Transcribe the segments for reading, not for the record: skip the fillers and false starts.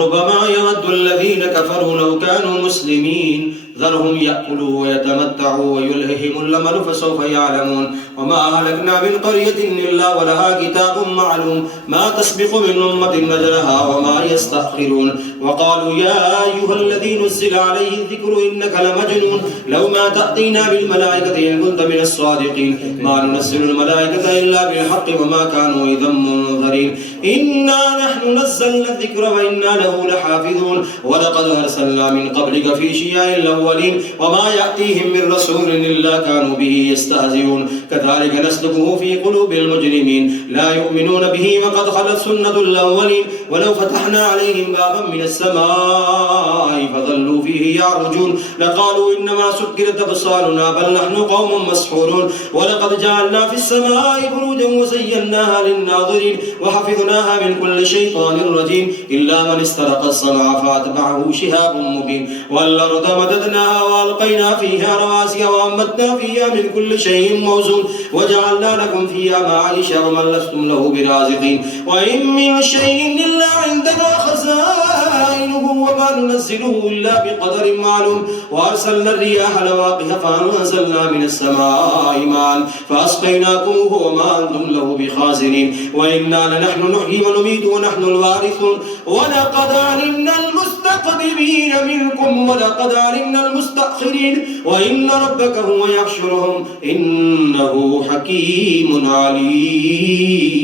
ربما يود الذين كفروا لو كانوا مسلمين ذرهم يأكلوا ويتمتعوا ويلههم الأمل فسوف يعلمون وما أهلكنا من قرية إلا ولها كتاب معلوم ما تسبق من أمة نجلها وما يستأخرون وقالوا يا أيها الذي نزل عليه الذكر إنك لمجنون لو ما تأتينا بالملائكة إن كنت من الصادقين ما ننزل الملائكة إلا بالحق وما كانوا إذا منظرين إنا نحن نزلنا الذكر وإنا له لحافظون ولقد أرسلنا من قبلك في شيع الأولين وما يأتيهم من رسول إلا كانوا به يستهزئون كذلك نسلكه في قلوب المجرمين لا يؤمنون به وقد خلت سنة الأولين ولو فتحنا عليهم بابا من السماء فظلوا فيه يعرجون لقالوا إنما سكرت أبصارنا بل نحن قوم مسحورون ولقد جعلنا في السماء بروجا وزيناها للناظرين وحفظناها من كل شيطان رجيم إلا من استرق السمع فأتبعه شهاب مبين والأرض مددناها وألقينا فيها رواسي وأنبتنا فيها من كل شيء موزون وجعلنا لكم فيها معايش ومن لستم له برازقين وإن من شيء إلا عندنا خزائنه وما ننزله إلا بقدر معلوم وأرسلنا الرياح لواقح فأنزلنا من السماء ماء فأسقيناكموه وما أنتم له بخازنين وإنا لنحن نحيي ونميت ونحن الوارثون ولقد علمنا المستقدمين منكم ولقد علمنا المستأخرين وإن ربك هو يحشرهم إنه حكيم عليم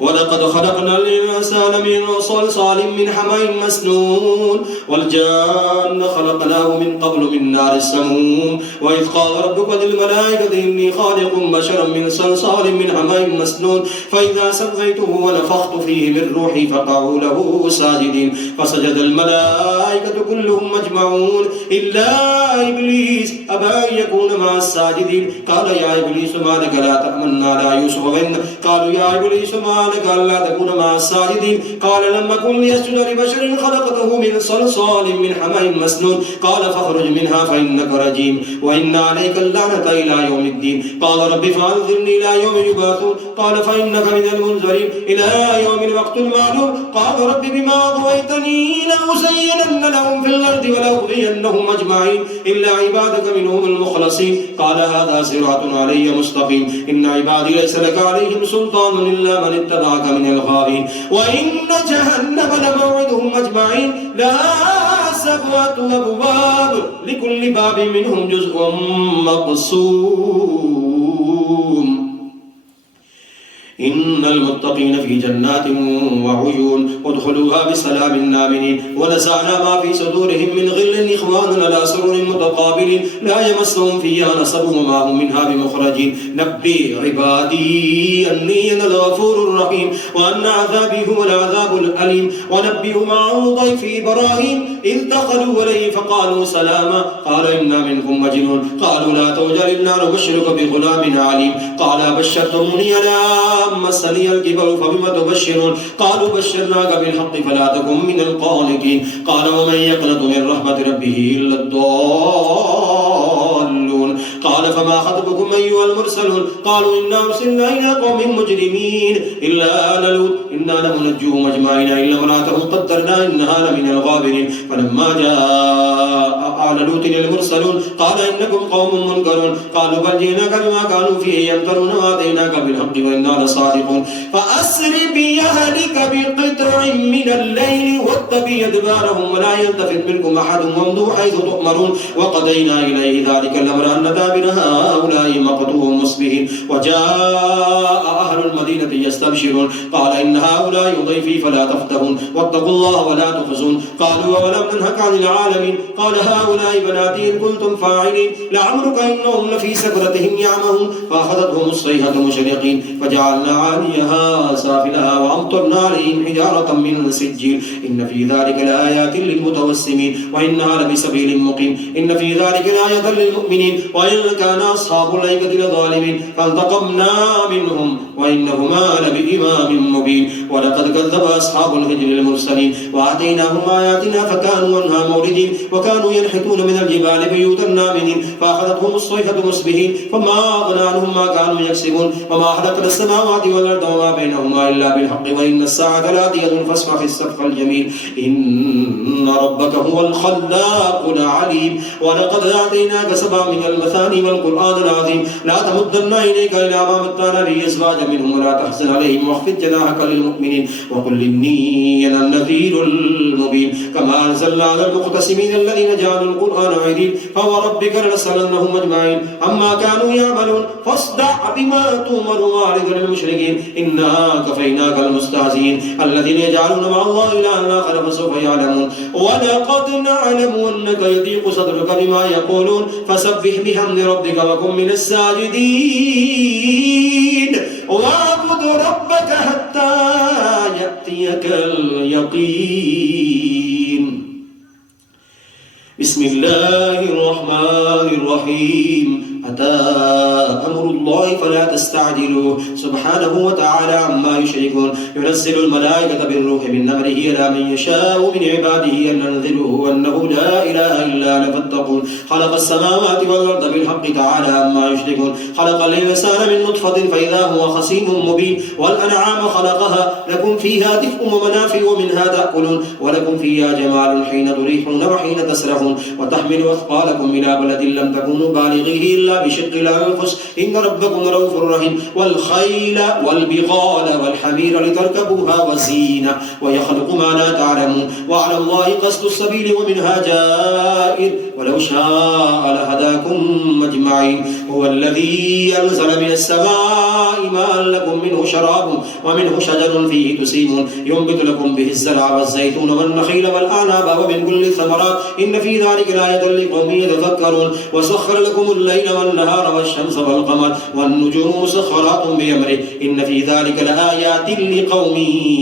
ولقد خلقنا الإنسان من صلصال من حمأ مسنون والجان خلقناه من قبل من نار السموم وإذ قال ربك للملائكة إني خالق بشرا من صلصال من حمأ مسنون فإذا سويته ونفخت فيه من روحي فقعوا له ساجدين فسجد الملائكة كلهم أجمعون إلا إبليس أبى أن يكون مع الساجدين قال يا إبليس ما لك لا تأمنا على يوسف قالوا يا إبليس ما لك ألا تكون مع الساجدين قال لم أكن ليسجد لبشر خلقته من صلصال من حمأ مسنون قال فاخرج منها فإنك رجيم وإن عليك اللعنة إلى يوم الدين قال رب فأنظرني إلى يوم يبعثون قال فإنك من المنذرين إلى يوم الوقت المعلوم قال رب بما أغويتني لأزينن لهم في الأرض ولأغوينهم أجمعين إلا عبادك منهم المخلصين قال هذا صراط علي مستقيم إن عبادي ليس لك عليهم سلطان إلا من اتبعك من الغاوين وإن جهنم لموعدهم أجمعين لها 7 أبواب لكل باب منهم جزء مقسوم إن المتقين في جنات وعيون ادخلوها بسلام آمنين ونزعنا ما في صدورهم من غل إخوانا على سرر متقابلين لا يمسهم فيها نصب وما هم منها بمخرجين نبئ عبادي أني أنا الغفور الرحيم وأن عذابي هو العذاب الأليم ونبئهم عن ضيف إبراهيم إذ دخلوا عليه فقالوا سلاما قال إنا منكم مجنون قالوا لا توجل إنا نبشرك بغلام عليم قال بشرتموني على مسني الكبر فبم تبشرون قالوا بشرناك بالحق فلا تكن من القانطين قال ومن يقنط من رحمة ربه إلا الضالون قال فما خطبكم أيها المرسلون قالوا إنا أرسلنا إلى قوم مجرمين إلا آل لوط إنا لمنجوهم أجمعين إلا امرأته قدرنا إنها لمن الغابرين فلما جاء آل لوط المرسلون قال إنكم قوم منكرون قالوا بل جئناك بما كانوا فيه يمترون وآتيناك بالحق وإنا لصادقون فأسر بأهلك بقطع من الليل واتبع أدبارهم ولا يلتفت منكم أحد وامضوا حيث تؤمرون وقضينا إليه ذلك الأمر أن دابر هؤلاء مقطوع مصبحين وجاء أهل المدينة يستبشرون قال إن هؤلاء ضيفي فلا تفتحون واتقوا الله ولا تخزون قالوا ولم ننهك عن العالمين قال هؤلاء بناتي إن كنتم فاعلين لعمرك إنهم لفي سكرتهم يعمهون فأخذتهم الصيحة مشرقين فجعلنا عاليها سافلها وأمطرنا عليهم حجارة من سجيل إن في ذلك لآيات للمتوسمين وإنها لبسبيل مقيم إن في ذلك لآية للمؤمنين وإن كان أصحاب الأيكة لظالمين فانتقمنا منهم وإنهما لبإمام مبين ولقد كذب أصحاب الهجر المرسلين وآتيناهم آياتنا فكانوا عنها موردين وكانوا ينحتون ينحتون من الجبال بيوتا آمنين فأخذتهم الصيحة مصبحين فما أغنى عنهم ما كانوا يكسبون وما خلقنا السماوات والأرض وما بينهما إلا بالحق وإن الساعة لآتية فاصفح الصفح الجميل إن ربك هو الخلاق العليم ولقد آتيناك 7 من المثاني والقرآن العظيم لا تمدن عينيك إلى ما متعنا به أزواجا منهم ولا تحزن عليهم واخفض جناحك للمؤمنين وقل إني أنا النذير المبين كما أنزلنا على المقتسمين الذين جعلوا القرآن عيدين فوربك لنسألنهم أجمعين عما كانوا يعملون فاصدع بما تؤمر وأعرض عن المشركين إنا كفيناك المستهزئين الذين يجعلون مع الله إلها آخر فسوف يعلمون ولقد نعلم أنك يضيق صدرك بما يقولون فسبح بحمد ربك وكن من الساجدين واعبد ربك حتى يأتيك اليقين. بسم الله الرحمن الرحيم أتى أمر الله فلا تستعجلوه سبحانه وتعالى عما يشركون ينزل الملائكة بالروح من أمره إلى من يشاء من عباده أن أنذره أنه لا إله إلا أنا فاتقون خلق السماوات والأرض بالحق تعالى عما يشركون خلق الإنسان من نطفة فإذا هو خصيم مبين والأنعام خلقها لكم فيها دفء ومنافع ومنها تأكلون ولكم فيها جمال حين تريحون وحين تسرحون وتحمل أثقالكم إلى بلد لم تكونوا بالغيه إلا بشق الأنفس إن ربكم رؤوف رحيم والخيل والبغال والحمير لتركبوها وزينة ويخلق ما لا تعلمون وعلى الله قصد السبيل ومنها جائر ولو شاء لهداكم أجمعين هو الذي أنزل من السماء ماء لكم منه شراب ومنه شجر فيه تسيمون ينبت لكم به الزرع والزيتون والنخيل والأعناب ومن كل الثمرات إن في ذلك لآية لقوم يتفكرون وسخر لكم الليل والنهار والشمس والقمر والنجوم مسخرات بأمره إن في ذلك لآيات لقوم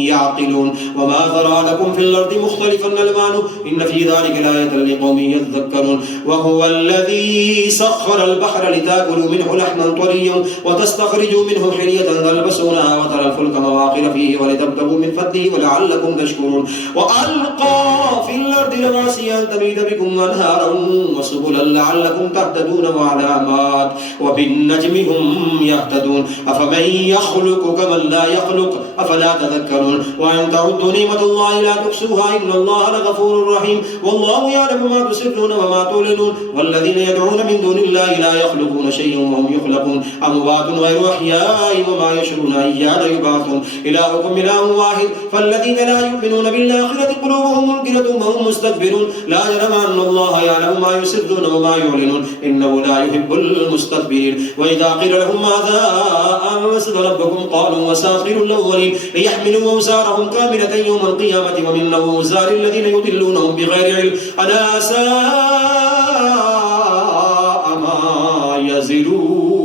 يعقلون وما ذرأ لكم في الأرض مختلفا ألوانه إن في ذلك لآية لقوم يذكرون وهو الذي سخر البحر لتأكلوا منه لحما طريا وتستخرجوا منه حلية تلبسونها وترى الفلك مواخر فيه ولتبتغوا من فضله ولعلكم تشكرون وألقى في الأرض رواسي أن تميد بكم أنهارا وسبلا لعلكم تهتدون وعلامات وبالنجم هم يهتدون أفمن يخلق كمن لا يخلق أفلا تذكرون وإن تعدوا نعمة الله لا تحصوها إن الله لغفور رحيم والله يعلم ما تسرون وما تعلنون والذين يدعون من دون الله لا يخلقون شيئا وهم يخلقون أموات غير أحياء وما يشعرون أيان يبعثون إلهكم إله واحد فالذين لا يؤمنون بالآخرة قلوبهم منكرة وهم مستكبرون لا جرم أن الله يعلم ما يسرون وما يعلنون إنه لا يحب المستكبرين وإذا قيل لهم ماذا أنزل ربكم قالوا أساطير الأولين ليحملوا أوزارهم كاملة يوم القيامة ومن أوزار الذين يضلونهم بغير علم ألا ساء ما يزرون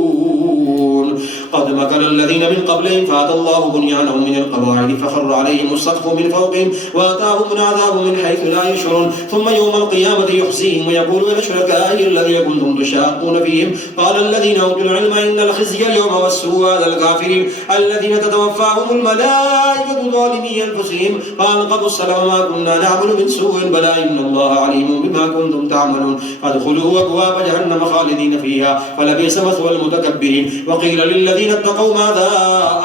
قد مكر الذين من قبلهم فأتى الله بنيانهم من القواعد فخر عليهم السقف من فوقهم وأتاهم العذاب من حيث لا يشعرون ثم يوم القيامة يخزيهم ويقول إلى شركائي الذين كنتم تشاقون فيهم قال الذين أوتوا العلم إن الخزي اليوم والسوء على الكافرين الذين تتوفاهم الملائكة ظالمي أنفسهم قال قد السلام ما كنا نعمل من سوء بلى إن الله عليم بما كنتم تعملون فادخلوا أبواب جهنم خالدين فيها فلبئس مثوى المتكبرين وقيل للذين اتقوا ماذا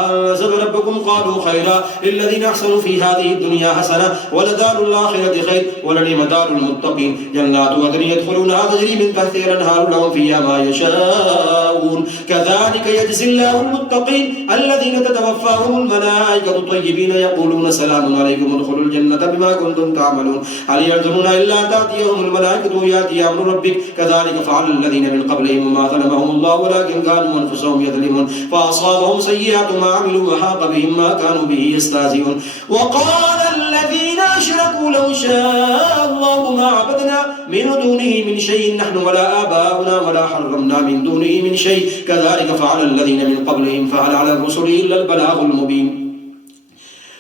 أنزل ربكم قالوا خيرا للذين أحسنوا في هذه الدنيا حسنة ولدار الآخرة خير ولنعم دار المتقين جنات عدن يدخلونها تجري من تحتها الأنهار لهم فيها ما يشاءون كذلك يجزي الله المتقين الذين تتوفاهم الملائكة طيبين يقولون سلام عليكم ادخلوا الجنة بما كنتم تعملون هل ينظرون إلا أن تأتيهم الملائكة يأتي أمر ربك كذلك فعل الذين من قبلهم وما ظلمهم الله ولكن كانوا أنفسهم يظلمون فأصابهم سيئات ما عملوا وحاق بهم ما كانوا به يستهزئون وقال الذين أشركوا لو شاء الله ما عبدنا من دونه من شيء نحن ولا آباؤنا ولا حرمنا من دونه من شيء كذلك فعل الذين من قبلهم فهل على الرسل إلا البلاغ المبين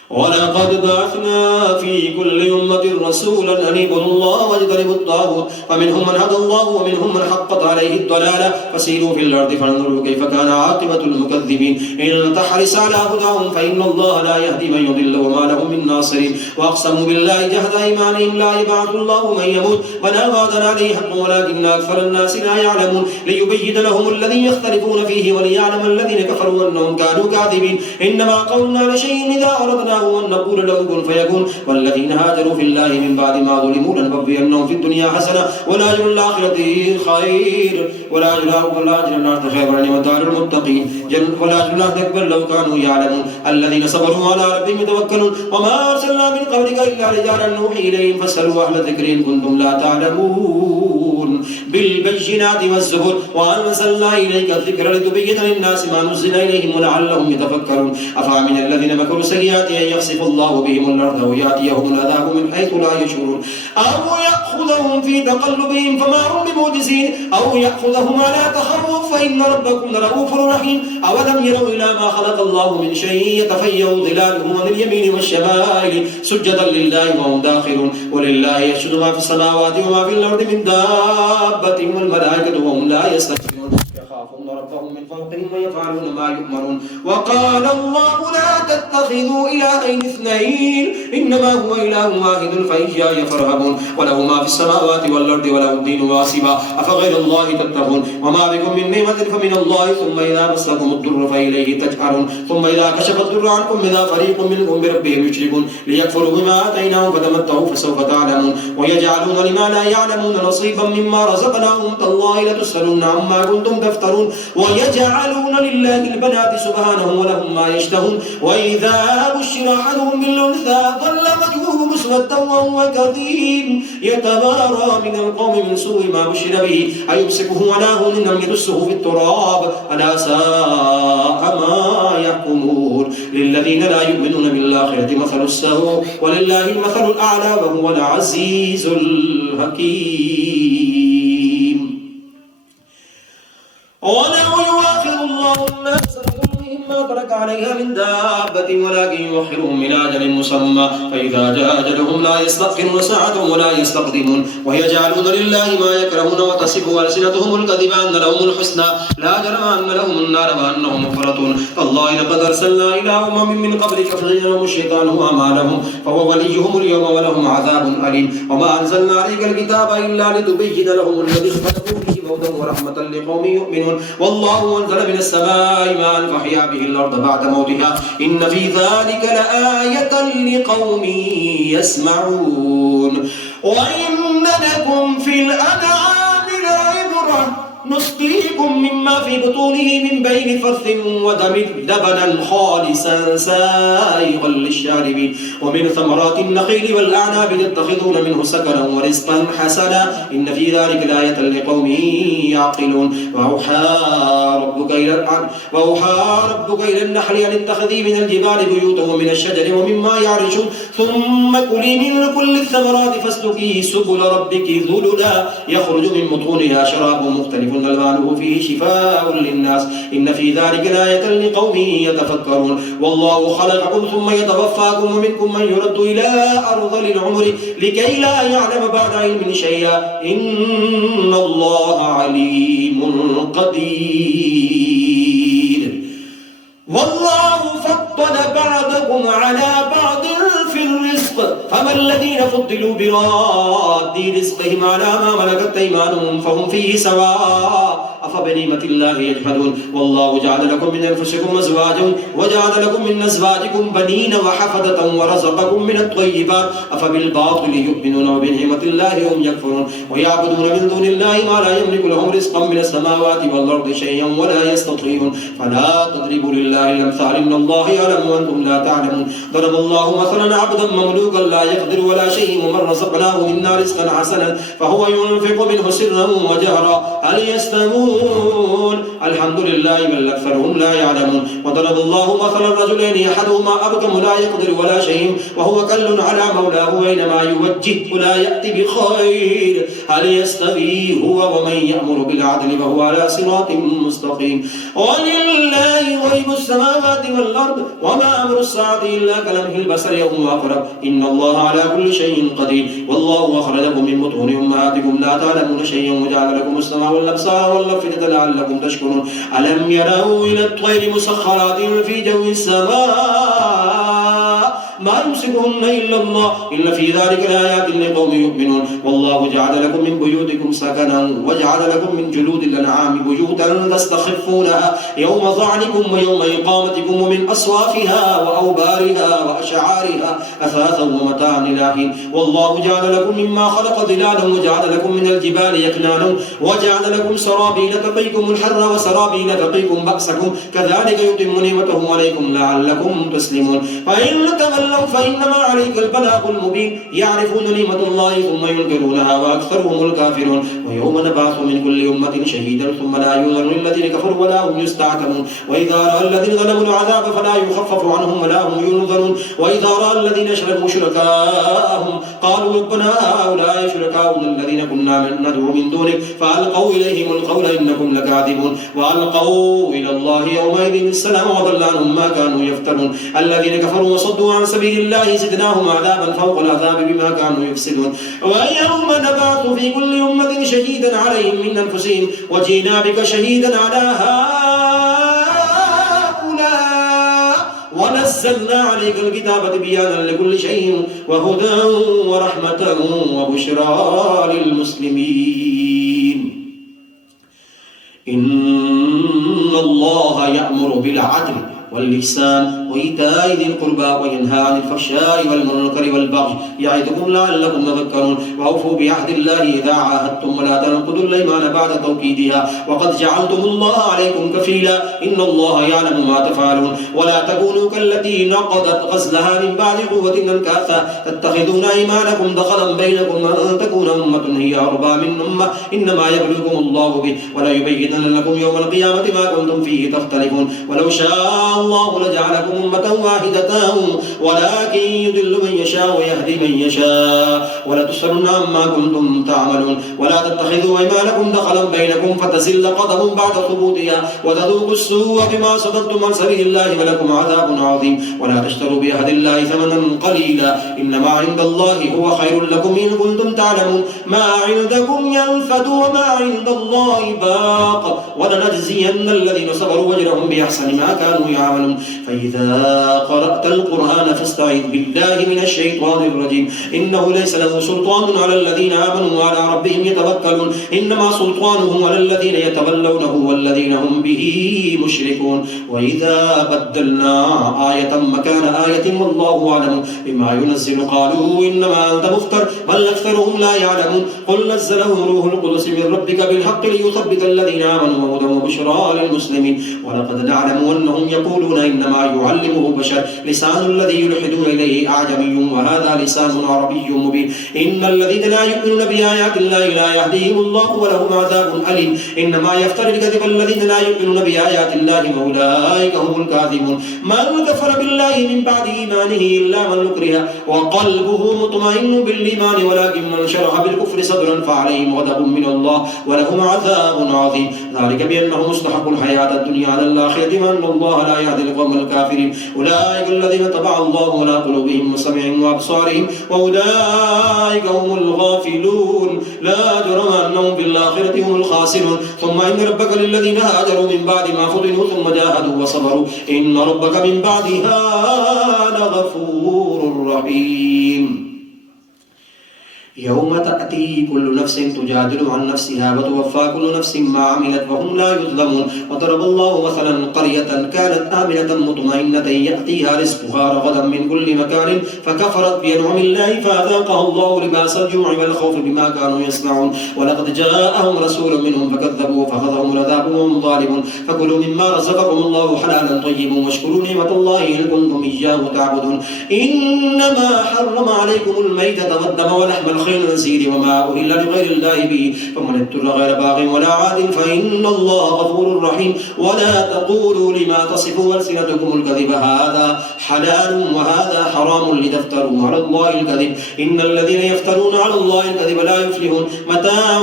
ولقد بعثنا في كل أمة رسولا أن اعبدوا الله واجتنبوا الطاغوت فمنهم من هدى الله ومنهم من حقت عليه الضلالة فسيروا في الأرض فانظروا كيف كان عاقبة المكذبين إن تحرص على هداهم فإن الله لا يهدي من يضل وما لهم من ناصرين وأقسموا بالله جهد أيمانهم لا يبعث الله من يموت بلى وعدا عليه حق ولكن أكثر الناس لا يعلمون ليبين لهم الذي يختلفون فيه وليعلم الذين كفروا أنهم كانوا كاذبين إنما قولنا لشيء إذا أردناه أن نقول له كن فيكون والذين هاجروا في الله من بعد ما ظلموا لنبوئنهم في الدنيا حسنة والأجر الآخرة خير والأجر الآخرة خير ودار المتقين والأجر الآخرة أكبر لو كانوا يعلمون الذين صبروا على ربهم يتوكلون وما أرسلنا من قبلك إلا رجالا نوحي إليهم فاسألوا أهل الذكر إن كنتم لا تعلمون بالبينات والزبر وأنزلنا إليك الذكر لتبين للناس ما نزل إليهم ولعلهم يتفكرون أفأمن الذين مكروا السيئات أن يخسف الله بهم الأرض ويأتيهم العذاب من حيث لا يشعرون أو يأخذهم في تقلبهم فما هم بمعجزين أو يأخذهم على تخوف فإن ربكم لرؤوف رحيم أولم يروا إلى ما خلق الله من شيء يتفيأ ظلاله عن اليمين والشمائل سجدا لله وهم داخلون ولله يسجد ما في السماوات وما في الأرض من دابة والملائكة وهم لا يستكبرون يخافون ربهم من فوقهم ويفعلون ما يؤمرون وقال الله لا تتخذوا إلهين اثنين إنما هو إله واحد فإياي فارهبون وله ما في السماوات والأرض وله الدين واصبا أفغير الله تتقون وما بكم من نعمة فمن الله ثم إذا مسكم الضر فإليه تجأرون ثم إذا كشف الضر عنكم إذا فريق منكم بربهم يشركون ليكفروا بما آتيناهم فتمتعوا فسوف تعلمون ويجعلون لما لا يعلمون نصيبا مما رزقناهم تالله لتسألن عما كنتم تفترون ويجعلون لله البنات سبحانه ولهم ما يشتهون وإذا بشر أحدهم بالأنثى ظل وجهه مسودا وهو كظيم يتبارى من القوم من سوء ما بشر به أيمسكه على هون أم يدسه في التراب ألا ساء ما يحكمون للذين لا يؤمنون بالآخرة مثل السوء ولله المثل الأعلى وهو العزيز الحكيم ولو يؤاخذ الله الناس بظلمهم ما ترك عليها من دابة ولكن يؤخرهم إلى أجل مسمى فإذا جاء أجلهم لا يستأخرون ساعة ولا يستقدمون ويجعلون لله ما يكرهون وتصف ألسنتهم الكذب أن لهم الحسنى لا جرم أن لهم النار وأنهم مفرطون تالله لقد أرسلنا إلى أمم من قبلك فزين الشيطان أعمالهم فهو وليهم اليوم ولهم عذاب أليم وما أنزلنا عليك الكتاب إلا لتبين لهم الذي اختلفوا فيه هدى ورحمة لقوم يؤمنون والله أنزل من السماء ماء فأحيا به الأرض بعد موتها إن في ذلك لآية لقوم يسمعون وإن لكم في الأنعام لعبرة نسقيكم مما في بطونه من بين فرث ودم لبنا خالصا سائغا للشاربين ومن ثمرات النخيل والأعناب تتخذون منه سكرا ورزقا حسنا إن في ذلك لآية لقوم يعقلون وأوحى ربك إلى النحل أن اتخذي من الجبال بيوتا ومن الشجر ومما يعرشون ثم كلي من كل الثمرات فاسلكي سبل ربك ذللا يخرج من بطونها شراب مختلف ألوانه فيه شفاء للناس إن في ذلك لآية لقوم يتفكرون والله خلقكم ثم يتوفاكم ومنكم من يرد إلى أرذل العمر لكي لا يعلم بعد علم شيئا إن الله عليم قدير والله فضل بعضكم على بعض في الرزق فما الذين فضلوا براد رزقهم على ما ملكت أيمانهم فهم فيه سواء أفبنعمة الله يجحدون والله جعل لكم من أنفسكم أزواجا وجعل لكم من أزواجكم بنين وحفدة ورزقكم من الطيبات أفبالباطل يؤمنون وبنعمة الله هم يكفرون ويعبدون من دون الله ما لا يملك لهم رزقا من السماوات والأرض شيئا ولا يستطيعون فلا تضربوا لله الأمثال إن الله يعلم وأنتم لا تعلمون ضرب الله مثلا عبدا مملوكا لا يقدر ولا شيء ومن رزقناه منا رزقا حسنا فهو ينفق منه سرا وجهرا هل يستوون الحمد لله بل أكثرهم لا يعلمون. وضرب الله مثلا رجلين أحدهما أبكم لا يقدر ولا شيء وهو كل على مولاه أينما يوجهه لا يأتي بخير هل يستوي هو ومن يأمر بالعدل وهو على صراط مستقيم. ولله غيب السماوات والأرض وما أمر الساعة إلا كلمح البصر يوم أقرب إن الله على كل شيء قدير. والله أخرجكم من بطون أمهاتكم لا تعلمون شيئا وجعل لكم السمع والأبصار والأفئدة لعلكم تشكرون. ألم يروا إلى الطير مسخرات في جو السماء ما يمسكهن إلا الله إن في ذلك لآيات لقوم يؤمنون. والله جعل لكم من بيوتكم سكنا وجعل لكم من جلود الأنعام بيوتا تستخفونها يوم ظعنكم ويوم إقامتكم ومن أصوافها وأوبارها وأشعارها أثاثا ومتاعا إلى حين. والله جعل لكم مما خلق ظلالا وجعل لكم من الجبال يكنانا وجعل لكم سرابيل تقيكم الحر وسرابيل تقيكم بأسكم كذلك يتم نعمته عليكم لعلكم تسلمون. فإن تولوا فإنما عليك البلاغ المبين يعرفون نعمة الله ثم ينكرونها وأكثرهم الكافرون. ويوم نبعث من كل أمة شهيدا ثم لا يؤذن للذين كفروا ولا هم يستعتبون. وإذا رأى الذين ظلموا العذاب فلا يخفف عنهم ولا هم ينظرون. وإذا رأى الذين أشركوا شركاءهم قالوا ربنا هؤلاء شركاؤنا الذين كنا ندعو من دونك فألقوا إليهم القول إنكم لكاذبون. وألقوا إلى الله يومئذ السلام وضل عنهم ما كانوا يفترون. الذين كفروا وصدوا عن سبيل الله زدناهم عذابا فوق العذاب بما كانوا يفسدون. ويوم نبعث في كل أمة شهيدا عليهم من أنفسهم وجئنا بك شهيدا على هؤلاء ونزلنا عليك الكتاب تبيانا لكل شيء وهدى ورحمة وبشرى للمسلمين. إن الله يأمر بالعدل والإحسان وإيتاء ذي القربى وينهى عن الفحشاء والمنكر والبغي يعظكم لعلكم تذكرون. وأوفوا بعهد الله إذا عاهدتم ولا تنقضوا الأيمان بعد توكيدها وقد جعلتم الله عليكم كفيلا إن الله يعلم ما تفعلون. ولا تكونوا كالتي نقضت غزلها من بعد قوة أنكاثا تتخذون أيمانكم دخلا بينكم أن تكون أمة هي أربى من أمة إنما يبلوكم الله به ولا يبينن لكم يوم القيامة ما كنتم فيه تختلفون. ولو شاء الله لجعلكم أمة واحدة ولكن يضل من يشاء ويهدي من يشاء ولتسألن عما كنتم تعملون. ولا تتخذوا أيمانكم دخلا بينكم فتزل قدم بعد ثبوتها وتذوقوا السوء بما صددتم عن سبيل الله ولكم عذاب عظيم. ولا تشتروا بعهد الله ثمنا قليلا إنما عند الله هو خير لكم إن كنتم تعلمون. ما عندكم ينفد وما عند الله باق ولنجزين الذين صبروا أجرهم بأحسن ما كانوا يعملون. فإذا قرأت القرآن فاستعذ بالله من الشيطان الرجيم إنه ليس له سلطان على الذين آمنوا وعلى ربهم يتوكلون إنما سلطانه على الذين يتولونه والذين هم به مشركون. وإذا بدلنا آية مكان آية والله أعلم بما ينزل قالوا إنما أنت مفتر بل أكثرهم لا يعلمون. قل نزله روح القدس من ربك بالحق ليثبت الذين آمنوا وهدى وبشرى للمسلمين. ولقد نعلم أنهم يقولون إنما يعلمه بشر لسان الذي يلحدون إليه أعجمي وهذا لسان عربي مبين. إن الذين لا يؤمنون بآيات الله لا يهديهم الله ولهم عذاب أليم. إنما يفتر الكذب الذين لا يؤمنون بآيات الله وأولئك هم الكاذبون. من كفر بالله من بعد إيمانه إلا من أكره وقلبه مطمئن بالإيمان ولكن من شرح بالكفر صدرا فعليهم غضب من الله ولهم عذاب عظيم. ذلك بأنهم استحقوا الحياة الدنيا على الآخرة وأن الله لا يهدي القوم الكافرين. أولئك الذين طبع الله على قلوبهم وسمعهم وأبصارهم وأولئك هم الغافلون لا جرم أنهم بالآخرة هم الخاسرون. ثم إن ربك للذين هاجروا من بعد ما فتنوا ثم جاهدوا وصبروا إن ربك من بعدها لغفور رحيم. يوم تأتي كل نفس تجادل عن نفسها وتوفى كل نفس ما عملت وهم لا يظلمون. وضرب الله مثلا قرية كانت آمنة مطمئنة يأتيها رزقها رغدا من كل مكان فكفرت بأنعم الله فأذاقها الله لباس الجوع والخوف بما كانوا يصنعون. ولقد جاءهم رسول منهم فكذبوا فأخذهم العذاب وهم ظالمون. فكلوا مما رزقكم الله حلالا طيبا واشكروا نعمة الله إن كنتم إياه تعبدون. إنما حرم عليكم الميتة والدم ولحم الخنزير الخنزير وما أهل لغير الله به فمن اضطر غير باغ ولا عاد فإن الله غفور رحيم. ولا تقولوا لما تصف ألسنتكم الكذب هذا حلال وهذا حرام لتفتروا على الله الكذب إن الذين يفترون على الله الكذب لا يفلحون. متاع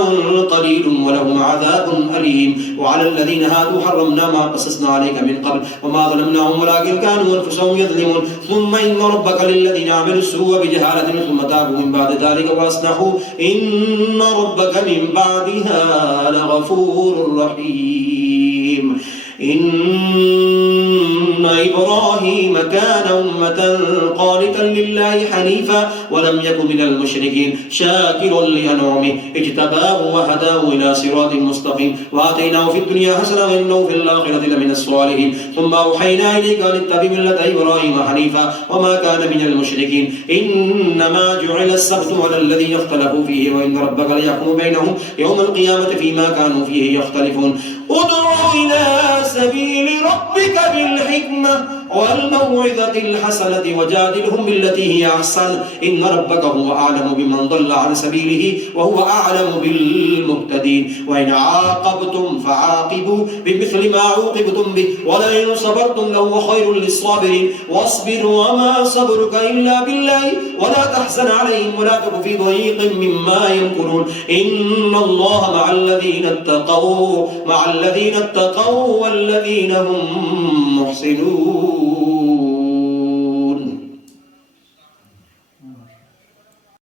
قليل ولهم عذاب أليم. وعلى الذين هادوا حرمنا ما قصصنا عليك من قبل وما ظلمناهم ولكن كانوا أنفسهم يظلمون. ثم إن ربك للذين عملوا السوء بجهالة ثم تابوا من بعد ذلك وأصلحوا إن ربك من بعدها لغفور رحيم. إن إبراهيم كان أمة قانتا لله حنيفا ولم يكن من المشركين شاكرا لأنعمه اجتباه وهداه إلى صراط مستقيم وآتيناه في الدنيا حسنة وإنه في الآخرة لمن الصالحين. ثم أوحينا إليك أن اتبع ملة إبراهيم حنيفا وما كان من المشركين. إنما جعل السبت على الذين اختلفوا فيه وإن ربك ليحكم بينهم يوم القيامة فيما كانوا فيه يختلفون. ادع إلى سبيل ربك بالحكمة والموعظة الحسنة وجادلهم بالتي هي أحسن إن ربك هو أعلم بمن ضل عن سبيله وهو أعلم بالمهتدين. وإن عاقبتم فعاقبوا بمثل ما عوقبتم به ولئن صبرتم لهو خير للصابرين. واصبر وما صبرك إلا بالله ولا تحزن عليهم ولا تك في ضيق مما يمكرون. إن الله مع الذين اتقوا والذين هم محسنون.